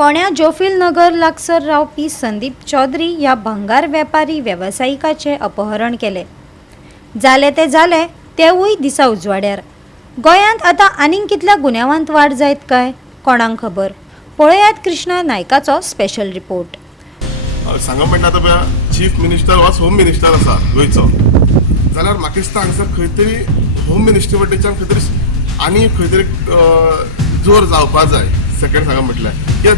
फोंड्या जोफिल नगर लागसार रावपी संदीप चौधरी ह्या भंगार वेपारी वेवसायिकाचे अपहरण केले. जाले तेवूय दिसा उजवाड्यार. गोंयांत आतां आनीक कितल्या गुन्यांवांत वाड जायत काय कोणाक खबर. पळयात कृष्णा नायकाचो स्पेशल रिपोर्ट. सांगप म्हणटा आतां चीफ मिनिस्टर वा होम मिनिस्टर आसा गोंयचो, जाल्यार म्हाका दिसता हांगसर खंय तरी होम मिनिस्टर वटेच्यान खंय तरी आनी खंय तरी जोर जावपा जाय. सेकंड सांगप म्हटल्यार कित्याक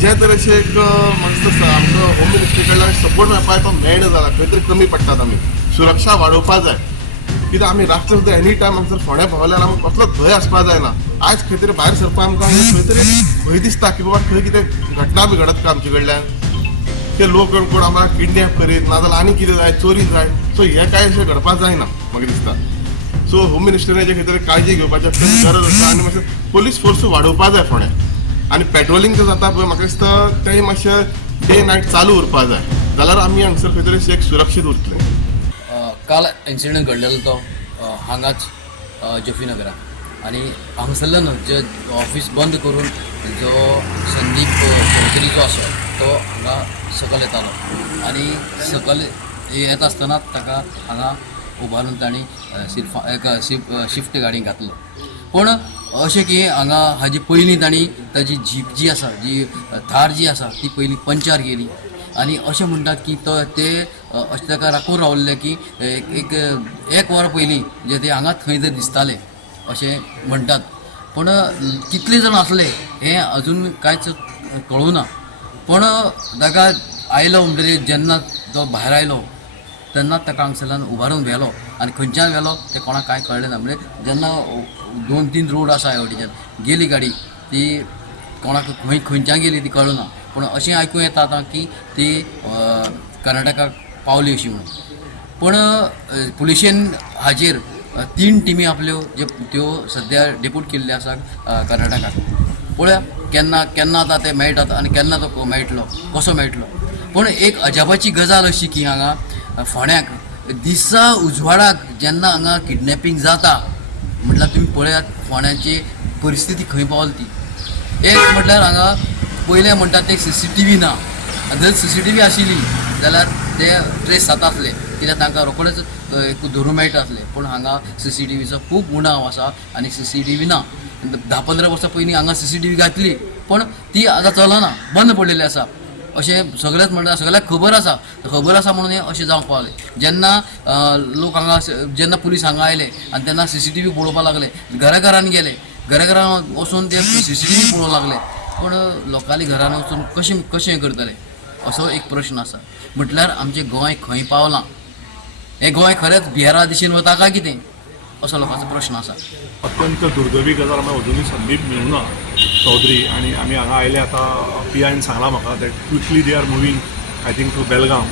जे तरेचे एक म्हाका दिसता आमकां होम मिनिस्ट्री कडल्यान सपोर्ट मेळपा तो मेळना जाला, खंय तरी कमी पडटात. आमी सुरक्षा वाडोवपा जाय, कित्याक आमी रातचे सुद्दां एनी टायम हांगसर फोंड्या पावल्यार आमकां कसलोच भंय आसपा जायना. आयज खंय तरी भायर सरपा आमकां खंय तरी भंय दिसता की बाबा खंय कितें घटना बी घडत का आमचे कडल्यान, ते लोक कोण आमकां किडनॅप करीत नाजाल्यार आनी कितें जाय, चोरी जाय. सो हें कांय अशें घडपा जायना म्हाका दिसता. सो होम मिनिस्टराचे खंय तरी काळजी घेवपाची गरज आसा आनी मातशें पुलीस फोर्स वाडोवपा जाय फोंड्या. आनी पेट्रोलिंग जें जाता पळय म्हाका दिसता तें मातशें डे नायट चालू उरपा जाय, जाल्यार आमी हांगसर खंय तरी एक सुरक्षीत उरतले. काल इन्सिडंट घडलेलो तो हांगाच जोफी नगरात आनी हांगसरल्यान जे ऑफिस बंद करून जो संदीप चौधरी जो आसा तो हांगा सकयल येतालो आनी सकयल येत आसतना ताका हांगा उबारून तांणी शिफ्ट गाडी घातलो. पूण अशें की हांगा हाजी पयलीं तांणी ताजी जीप जी आसा, जी थार जी आसा ती पयलीं पंचार गेली आनी अशें म्हणटात की तो ते अशें ताका राखून रावल्ले की एक वर पयलीं जे ते हांगा थंय जर दिसताले अशें म्हणटात. पूण कितले जाण आसले हें अजून कांयच कळूना. पूण ताका आयलो म्हणटकीर जेन्ना तो भायर आयलो तेन्ना ताका हांगसरल्यान उबारून व्हेलो आनी खंयच्यान व्हेलो तें कोणाक कांय कळलें ना. म्हणजे जेन्ना 2-3 रोड आसा ह्या वटेच्यान गेली गाडी ती कोणाक खंयच्यान गेली ती कळना. पूण अशें आयकूं येता आतां की ती कर्नाटकाक पावली अशी म्हणून. पूण पुलिशेन हाचेर 3 टिमी आपल्यो त्यो सद्या डेप्यूट केल्ल्यो आसा कर्नाटकाक. पळया केन्ना आतां ते मेळटात आनी केन्ना तो मेळटलो, कसो मेळटलो. पूण एक अजापाची गजाल अशी की हांगा फोंड्याक दिसा उजवाडाक जेन्ना हांगा किडनॅपिंग जाता म्हटल्यार तुमी पळयात फोंड्याची परिस्थिती खंय पावली ती. एक म्हटल्यार हांगा पयलें म्हणटात ते CCTV ना. जर CCTV आशिल्ली जाल्यार ते ट्रेस जाता आसले, कित्याक तांकां रोखडेच धरूं मेळटा आसलें. पूण हांगा CCTVचो खूब उणाव आसा आनी CCTV ना. 10-15 वर्सां पयलीं हांगा CCTV घातली पूण ती आतां चलना, बंद पडलेली आसा अशें सगळेंच म्हणटा. सगळ्याक खबर आसा म्हणून हें अशें जावंक पावलें. जेन्ना लोक हांगा जेन्ना पुलीस हांगा आयले आनी तेन्ना CCTV पळोवपाक लागले, घराघरांनी गेले, घराघरान वचून ते CCTV पळोवंक लागले. पूण लोकांनी घरान वचून कशें करतले असो एक प्रश्न आसा. म्हटल्यार आमचें गोंय खंय पावलां, हें गोंय खरेंच बिहारा दिशेन वता काय कितें असो लोकांचो प्रश्न आसा. अत्यंत दुर्दैवी गजाल आमी अजुनूय संदीप मेळुना चौधरी आनी आमी हांगा आयले आतां PIन सांगलां म्हाका that quickly they are moving I think to Belgaum.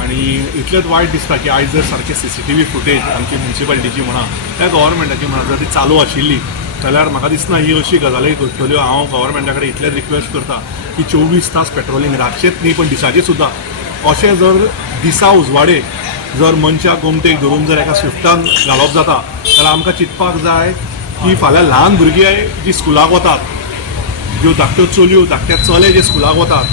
आनी इतलेंच वायट दिसता की आयज जर सारकें CCTV फुटेज आमची म्युन्सिपालिटीची म्हणा त्या गव्हर्मेंटाची म्हणा जर ती चालू आशिल्ली जाल्यार म्हाका दिसना ही अशी गजाली घडटल्यो. हांव गव्हर्मेंटा कडेन इतलेंच रिक्वेस्ट करता की 24 तास पेट्रोलिंग रातचेच न्ही पण दिसाचे सुद्दां अशें जर दिसा उजवाडे जर मनशाक गोमटेक धरून जर एका स्विफ्टान घालप जाता जाल्यार आमकां चिंतपाक जाय की फाल्यां ल्हान भुरगीं जी स्कुलाक वतात, ज्यो धाकट्यो चलयो धाकटे चले जे स्कुलाक वतात,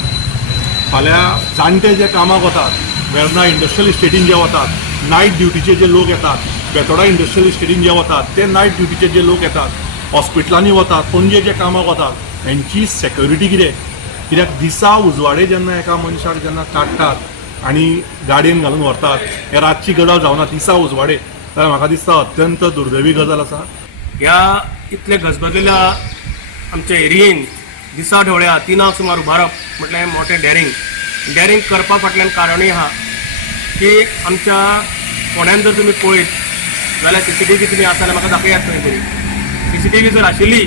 फाल्यां जाणटे जे कामाक वतात, वेर्ना इंडस्ट्रियल इस्टेटीन जे वतात, नायट ड्युटीचे जे लोक येतात, बेतोडा इंडस्ट्रियल इस्टेटीन जे वतात ते नायट ड्युटीचे जे लोक येतात, हॉस्पिटलांनी वतात, पणजे जे कामाक वतात, हेंची सेक्युरिटी कितें. कित्याक दिसा उजवाडे जेन्ना एका मनशाक जेन्ना काडटात आनी गाडयेन घालून व्हरतात, हे रातची गजाल जावना दिसा उजवाडे, जाल्यार म्हाका दिसता अत्यंत दुर्दैवी गजाल आसा. ह्या इतले गजबजलेल्या आमच्या एरियेन दिसा ढवळ्या 3 सुमार उबारप म्हटल्यार मोठें डॅरिंग करपा फाटल्यान कारणूय आहा की आमच्या फोंड्यान जर तुमी पळयत जाल्यार CCTV तुमी आसा जाल्यार म्हाका दाखयात खंय तरी. CCTV जर आशिल्ली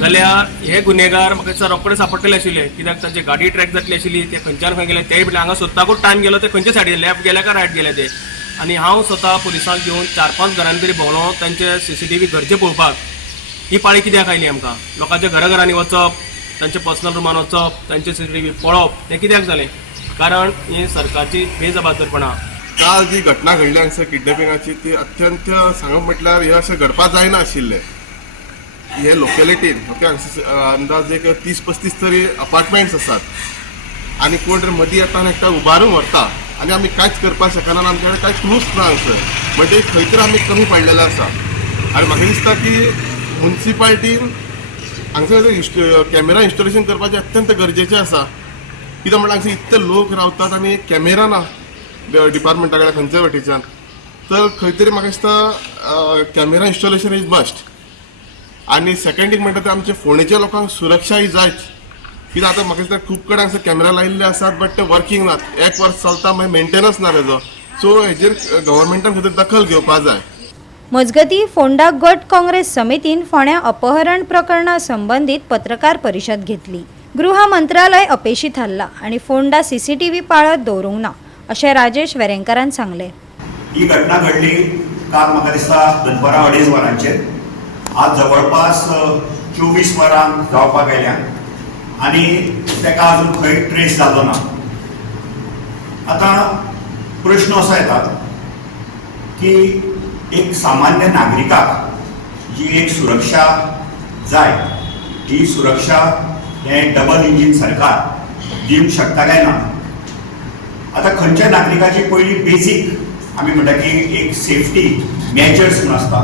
जाल्यार हे गुन्हेगार म्हाका दिसता रोखडे सांपडटले आशिल्ले, कित्याक तांची गाडी ट्रॅक जातली आशिल्ली, ते खंयच्यान खंय गेले तेय हांगा सोदपाकूच टायम गेलो, ते खंयचे सायडीन लेफ्ट गेले काय रायट गेले ते. आनी हांव स्वता पुलिसांक घेवन 4-5 घरांनी तरी भोंवलो तांचे CCTV घरचे पळोवपाक. ही पाळी कित्याक आयली आमकां? लोकांच्या घराघरांनी वचप, तांचे पर्सनल रुमान वचप, तांचे CCTV पळोवप हें कित्याक जालें? कारण ही सरकारची बेजबाबदारपणां. काल जी घटना घडली हांगसर किडनॅपिंगाची ती अत्यंत सांगप म्हटल्यार हे अशें घडपा जायना आशिल्लें. हे लोकेलिटीन ओके अंदाज एक 30-35 तरी अपार्टमेंट्स असतात आणि कोण तरी मदीं येता आनी एकटा उबारून व्हरता आनी आमी कांयच करपाक शकना आनी आमचे कडेन कांय क्लूज ना हांगसर म्हणजे खंय तरी आमी कमी पडलेले आसा आनी म्हाका दिसता की मुन्सिपाल्टीन हांगसर कॅमेरा इन्स्टॉलेशन करपाचें अत्यंत गरजेचें आसा कित्याक म्हळ्यार हांगसर इतले लोक रावतात आनी कॅमेरा ना डिपार्टमेंटा कडेन खंयच्या वाटेच्यान तर खंय तरी म्हाका दिसता कॅमेरा इन्स्टॉलेशन इज मस्ट आनी सेकंड एक म्हणटा ते आमच्या फोंडेच्या लोकांक सुरक्षा ही जायच कित्याक आतां म्हाका दिसता खूब कडेन हांगसर कॅमेरा लायिल्ले आसात बट ते वर्किंग नात 1 वर्स चलता मागीर मेंटेनन्स ना तेजो सो हेजेर गव्हर्मेंटान खंय तरी दखल घेवपाक जाय मजगतीं फोंडा गट काँग्रेस समितीन फोंड्या अपहरण प्रकरणा संबंधीत पत्रकार परिशद घेतली. गृह मंत्रालय अपेशी थारला आणि फोंडा CCTV पाळत दवरूंक ना अशें राजेश वेरेंकरान सांगलें. ही घटना घडली काल म्हाका दिसता दनपारां 2:30 वरांचेर. आज जवळपास 24 वरां जावपाक आयल्या आनी तेका अजून खंय ट्रेस जालो ना. आतां प्रश्न असो येता की एक सामान्य नागरिकाक जी एक सुरक्षा जाय ही सुरक्षा हें डबल इंजीन सरकार दिवंक शकता काय ना. आतां खंयच्या नागरिकाची पयली बेसीक आमी म्हणटा की एक सेफ्टी मेजर्स म्हूण आसता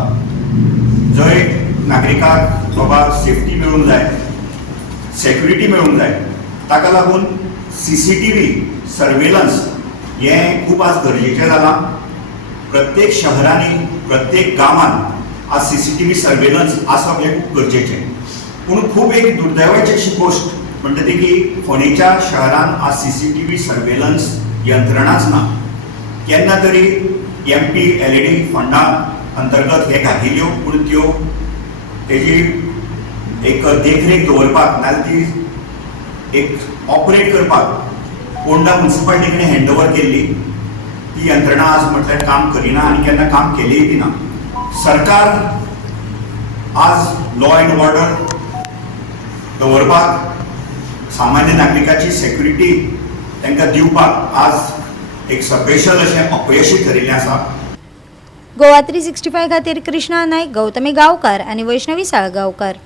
जंय नागरिकाक बाबा सेफ्टी मेळूंक जाय सेक्युरिटी मेळूंक जाय ताका लागून CCTV सर्वेलन्स हें खूब आज गरजेचें जालां. प्रत्येक शहरांनी प्रत्येक गांवांत आज CCTV सर्वेलन्स आसप हें खूब गरजेचें. पूण खूब एक दुर्दैवाची अशी गोश्ट म्हणटा ती की फोंडेच्या शहरान आज CCTV सर्वेलन्स यंत्रणाच ना. केन्ना तरी MP LED फंडा अंतर्गत हे घातिल्ल्यो पूण त्यो तेजी एक देखरेख दवरपाक नाजाल्यार ती एक ऑपरेट करपाक फोंडा मुन्सिपाल्टी कडेन हँडओवर केल्ली ती यंत्रणा आज म्हटल्यार काम करिना आनी केन्ना काम केलेंय बी ना. सरकार आज लॉ अँड ऑर्डर दवरपाक सामान्य नागरिकाची सेक्युरिटी तांकां दिवपाक आज एक स्पेशल अशें अपयशी ठरिल्लें आसा. गोवा 365 खातीर कृष्णा नायक, गौतमी गांवकार आनी वैष्णवी साळगांवकार.